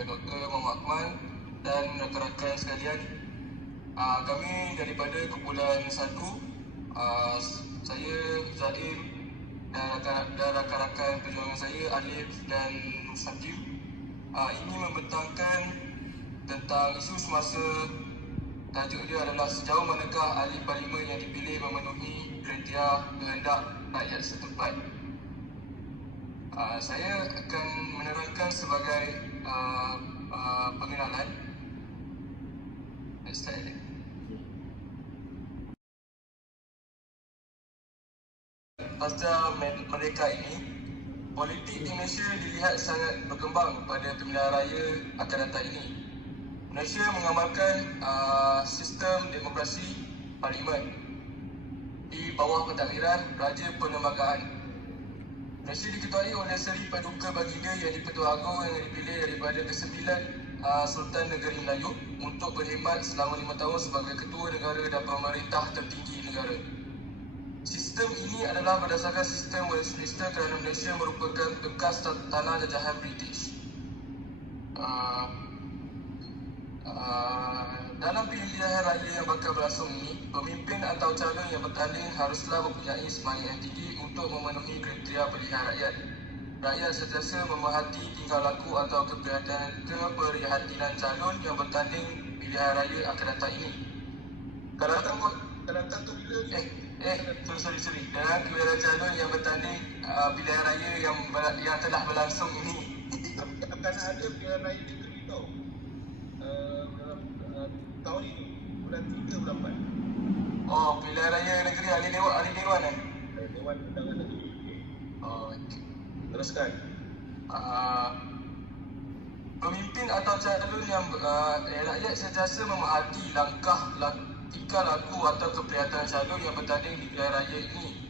kepada Dr. Muhammad Akmal dan rakan-rakan sekalian. Kami daripada kumpulan 1, saya Zaim dan rakan-rakan perjuangan saya Alif dan Musakil ini membentangkan tentang isu semasa. Tajuk dia adalah sejauh manakah ahli parlimen yang dipilih memenuhi kriteria kehendak rakyat setempat. Saya akan menerangkan sebagai pengenalan. Next slide. Pasca merdeka ini, politik di Malaysia dilihat sangat berkembang pada pemilihan raya akan datang ini. Malaysia mengamalkan sistem demokrasi parlimen di bawah pentadbiran Raja Perlembagaan. Malaysia diketuai oleh Seri Paduka Baginda yang di-Pertua Agong yang dipilih daripada ke-9 Sultan Negeri Melayu untuk berkhidmat selama 5 tahun sebagai Ketua Negara dan Pemerintah tertinggi negara. Sistem ini adalah berdasarkan sistem Westminster kerana Malaysia merupakan bekas tanah jajahan British. Dalam pilihan raya yang bakal berlangsung ini, pemimpin atau calon yang bertanding haruslah mempunyai semangat yang tinggi untuk memenuhi kriteria pilihan rakyat. Rakyat sentiasa memerhati tingkah laku atau keprihatinan calon yang bertanding pilihan raya akan datang ini. Kalau datang tu bila sorry. Dalam pilihan calon yang bertanding pilihan raya yang telah berlangsung ini. Akan ada pilihan raya negeri tau. Tahun ini, bulan 3, bulan 4. Oh, pilihan raya negeri ahli dewan Dewan Undangan Negeri. okay. Teruskan. Pemimpin atau calon yang rakyat sentiasa memerhati tingkah laku atau keprihatinan calon yang bertanding di pilihan raya ini.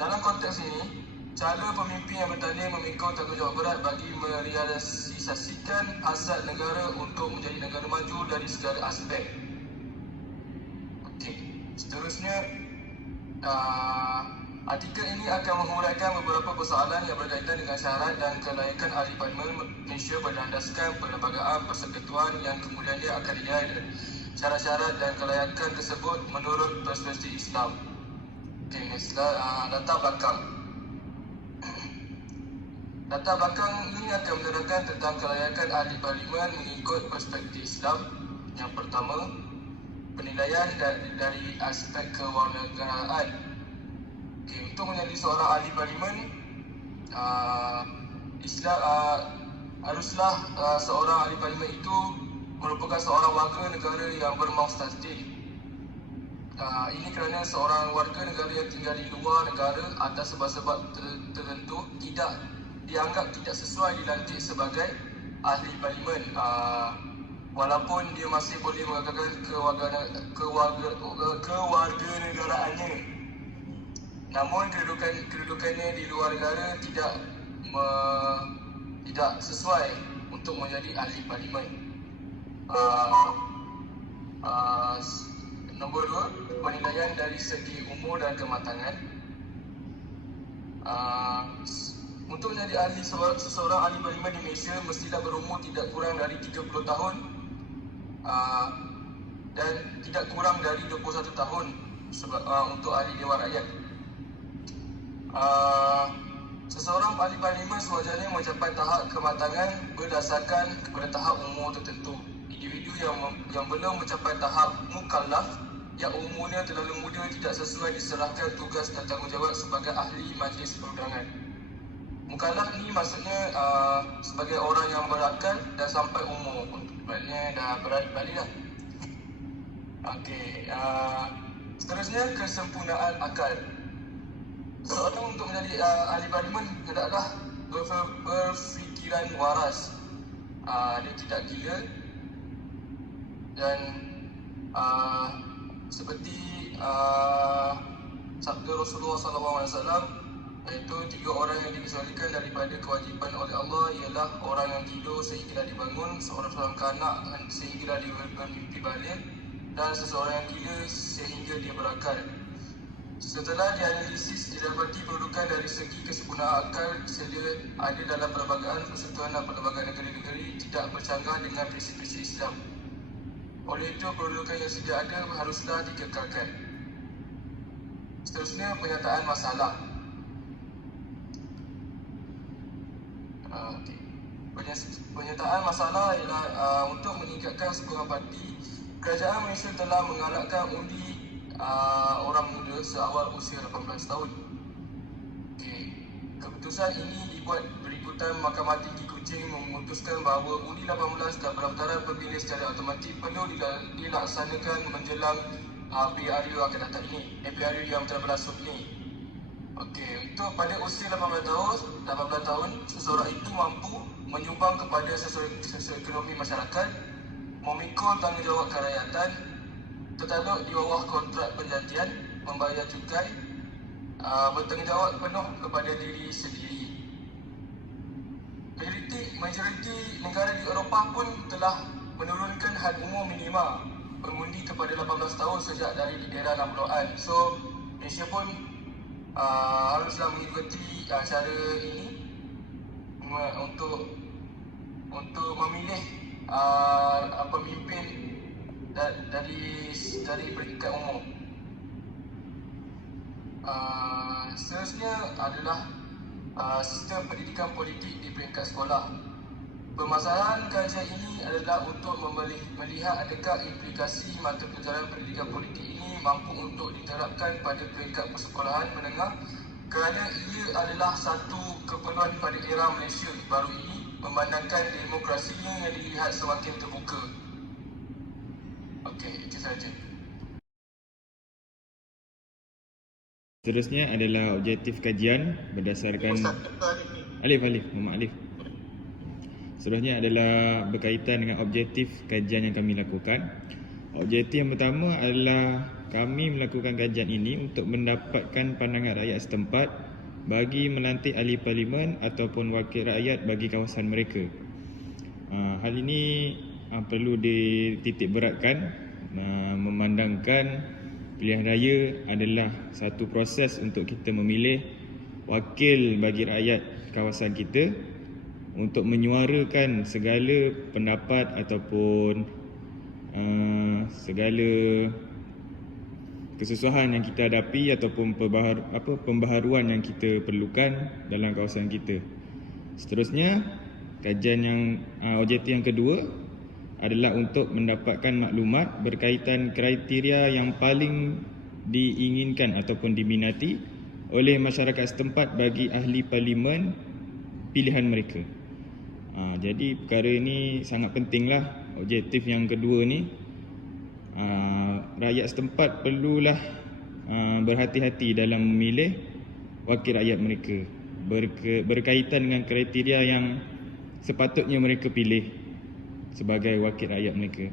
Dalam konteks ini, calon pemimpin yang bertanding memikul tanggungjawab berat bagi merealisasikan hasrat negara untuk menjadi negara maju dari segala aspek. Okey, seterusnya artikel ini akan menguraikan beberapa persoalan yang berkaitan dengan syarat dan kelayakan ahli parlimen Malaysia berdasarkan perlembagaan persekutuan yang kemudiannya akan dinilai syarat-syarat dan kelayakan tersebut menurut perspektif Islam. Okey, next slide. Latar belakang. Latar belakang ini akan menerangkan tentang kelayakan ahli parlimen mengikut perspektif Islam. Yang pertama, penilaian dari aspek kewarganegaraan. Okay, untuk menjadi seorang ahli parlimen, haruslah seorang ahli parlimen itu merupakan seorang warga negara yang bermaus tasdik. Ini kerana seorang warga negara yang tinggal di luar negara atas sebab-sebab tertentu dianggap tidak sesuai dilantik sebagai ahli parlimen, walaupun dia masih boleh menggunakan kewarganegaraannya. Namun kedudukannya di luar negara tidak sesuai untuk menjadi ahli parlimen. Nombor 2, penilaian dari segi umur dan kematangan. Untuk menjadi seseorang ahli parlimen di Malaysia mestilah berumur tidak kurang dari 30 tahun dan tidak kurang dari 21 tahun untuk ahli Dewan Rakyat. Seseorang ahli parlimen sewajarnya mencapai tahap kematangan berdasarkan kepada tahap umur tertentu. Individu yang belum mencapai tahap mukallaf, yang umurnya terlalu muda, tidak sesuai diserahkan tugas dan tanggungjawab sebagai ahli majlis perundangan. Mukallaf ni maksudnya sebagai orang yang berakal dan sampai umur, maksudnya dah balik dah. Okey, seterusnya kesempurnaan akal. Seorang untuk menjadi ahli parlimen hendaklah berfikiran waras, dia tidak gila dan seperti sabda Rasulullah SAW, iaitu 3 orang yang dikecualikan daripada kewajipan oleh Allah ialah orang yang tidur sehingga dibangun, seorang kanak sehingga dia bermimpi balik, dan seseorang yang gila sehingga dia berakal. Setelah dianalisis, didapati perlukan dari segi kesempurnaan akal sedia ada dalam perlembagaan persekutuan dan perlembagaan negara-negara tidak bercanggah dengan prinsip-prinsip Islam. Oleh itu, perlukan yang sedia ada haruslah dikekalkan. Seterusnya, penyataan masalah. Penyataan masalah ialah untuk meningkatkan sekurang parti, kerajaan Malaysia telah menggalakkan undi orang muda seawal usia 18 tahun. Keputusan ini dibuat berikutan Mahkamah Tinggi Kuching memutuskan bahawa undi 18 dan pendaftaran pemilih secara automatik perlu dilaksanakan menjelang PRU akan datang ini, PRU yang telah berlangsung ini. Untuk pada usia 18 tahun, seseorang itu mampu menyumbang kepada sosioekonomi masyarakat, memikul tanggungjawab kerakyatan, tertakluk di bawah kontrak perjanjian, membayar cukai, bertanggungjawab penuh kepada diri sendiri. Majoriti negara di Eropah pun telah menurunkan had umur minima mengundi kepada 18 tahun sejak dari era 60-an. So, Malaysia pun haruslah mengikuti cara ini untuk memilih pemimpin dari peringkat umum. Seterusnya adalah sistem pendidikan politik di peringkat sekolah. Permasalahan kajian ini adalah untuk melihat adakah implikasi mata pelajaran pendidikan politik ini mampu untuk diterapkan pada peringkat persekolahan menengah, kerana ia adalah satu keperluan pada era Malaysia baru ini memandangkan demokrasinya yang dilihat semakin terbuka. Itu sahaja. Seterusnya adalah objektif kajian berdasarkan Muhammad Alif. Seterusnya adalah berkaitan dengan objektif kajian yang kami lakukan. Objektif yang pertama adalah kami melakukan kajian ini untuk mendapatkan pandangan rakyat setempat bagi melantik ahli parlimen ataupun wakil rakyat bagi kawasan mereka. Hal ini perlu dititik beratkan, memandangkan pilihan raya adalah satu proses untuk kita memilih wakil bagi rakyat kawasan kita untuk menyuarakan segala pendapat ataupun segala kesusahan yang kita hadapi ataupun pembaharuan yang kita perlukan dalam kawasan kita. Seterusnya, kajian yang objektif yang kedua adalah untuk mendapatkan maklumat berkaitan kriteria yang paling diinginkan ataupun diminati oleh masyarakat setempat bagi ahli parlimen pilihan mereka. Jadi perkara ini sangat pentinglah. Objektif yang kedua ni, rakyat setempat perlulah berhati-hati dalam memilih wakil rakyat mereka berkaitan dengan kriteria yang sepatutnya mereka pilih sebagai wakil rakyat mereka.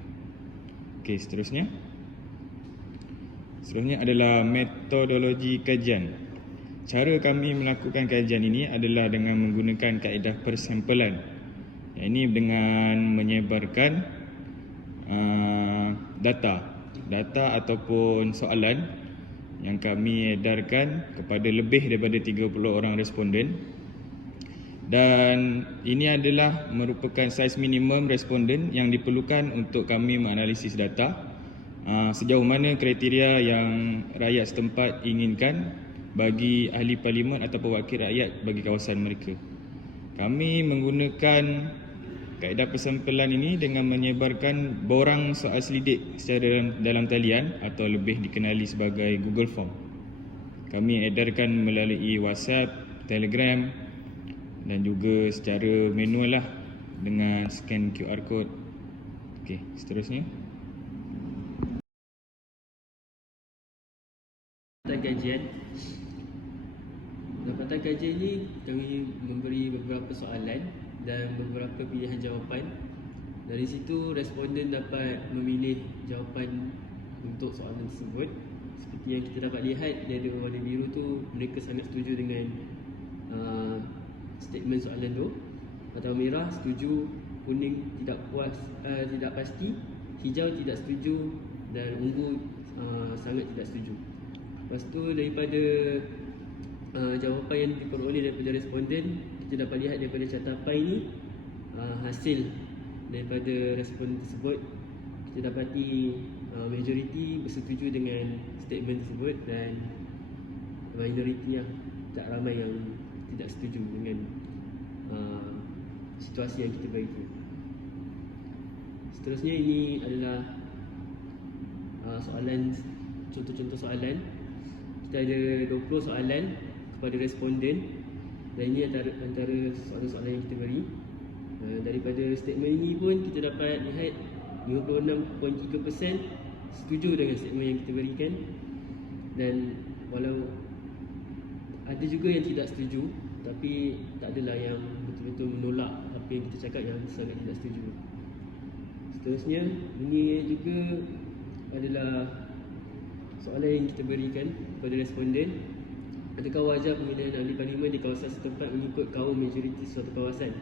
Seterusnya adalah metodologi kajian. Cara kami melakukan kajian ini adalah dengan menggunakan kaedah persampelan. Ini dengan menyebarkan data ataupun soalan yang kami edarkan kepada lebih daripada 30 orang responden, dan ini adalah merupakan saiz minimum responden yang diperlukan untuk kami menganalisis data sejauh mana kriteria yang rakyat setempat inginkan bagi ahli parlimen ataupun wakil rakyat bagi kawasan mereka. Kami menggunakan kaedah persampelan ini dengan menyebarkan borang soal selidik secara dalam talian atau lebih dikenali sebagai Google Form. Kami edarkan melalui WhatsApp, Telegram dan juga secara manual lah dengan scan QR code. Seterusnya. Dapatan kajian ini kami memberi beberapa soalan dan beberapa pilihan jawapan. Dari situ responden dapat memilih jawapan untuk soalan tersebut. Seperti yang kita dapat lihat, dia ada warna biru tu, mereka sangat setuju dengan statement soalan tu. Atau merah setuju, kuning tidak puas, tidak pasti, hijau tidak setuju dan ungu sangat tidak setuju. Lepas tu daripada jawapan yang diperoleh daripada responden, kita dapat lihat daripada catapan ini hasil daripada respon tersebut, kita dapati majoriti bersetuju dengan statement tersebut dan minoriti tak ramai yang tidak setuju dengan situasi yang kita bagi. Seterusnya ini adalah soalan, contoh-contoh soalan. Kita ada 20 soalan kepada responden dan ini antara soalan-soalan yang kita beri. Daripada statement ini pun kita dapat lihat 56.3% setuju dengan statement yang kita berikan, dan walau ada juga yang tidak setuju, tapi tak adalah yang betul-betul menolak apa yang kita cakap yang sangat tidak setuju. Seterusnya, ini juga adalah soalan yang kita berikan kepada responden. Adakah wajar pemilihan ahli parlimen di kawasan setempat mengikut kaum majoriti suatu kawasan?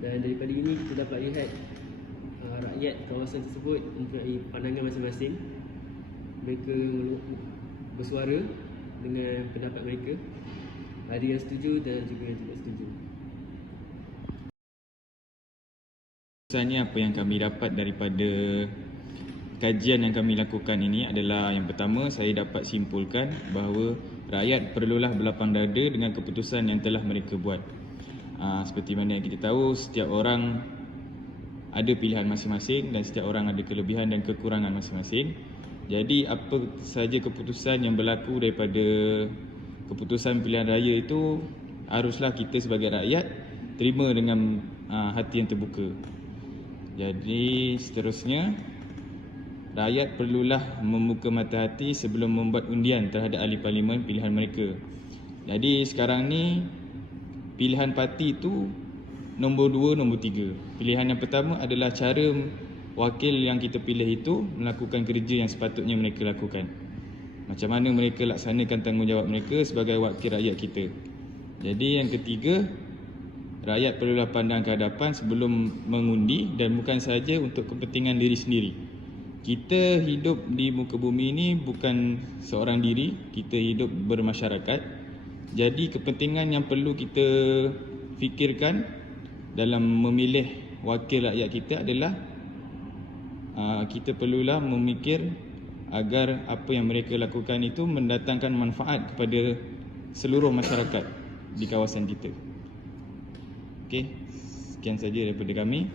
Dan daripada ini kita dapat lihat rakyat kawasan tersebut mempunyai pandangan masing-masing. Mereka bersuara dengan pendapat mereka. Ada yang setuju dan juga yang tidak setuju. Kesannya apa yang kami dapat daripada kajian yang kami lakukan ini adalah, yang pertama, saya dapat simpulkan bahawa rakyat perlulah berlapang dada dengan keputusan yang telah mereka buat. Seperti mana yang kita tahu, setiap orang ada pilihan masing-masing dan setiap orang ada kelebihan dan kekurangan masing-masing. Jadi apa saja keputusan yang berlaku daripada keputusan pilihan raya itu, haruslah kita sebagai rakyat terima dengan hati yang terbuka. Jadi seterusnya, rakyat perlulah membuka mata hati sebelum membuat undian terhadap ahli parlimen pilihan mereka. Jadi sekarang ni pilihan parti itu nombor 2, nombor 3. Pilihan yang pertama adalah cara wakil yang kita pilih itu melakukan kerja yang sepatutnya mereka lakukan. Macam mana mereka laksanakan tanggungjawab mereka sebagai wakil rakyat kita. Jadi yang ketiga, rakyat perlulah pandang ke hadapan sebelum mengundi, dan bukan sahaja untuk kepentingan diri sendiri. Kita hidup di muka bumi ini bukan seorang diri, kita hidup bermasyarakat. Jadi kepentingan yang perlu kita fikirkan dalam memilih wakil rakyat kita adalah kita perlulah memikir agar apa yang mereka lakukan itu mendatangkan manfaat kepada seluruh masyarakat di kawasan kita. Okey, sekian saja daripada kami.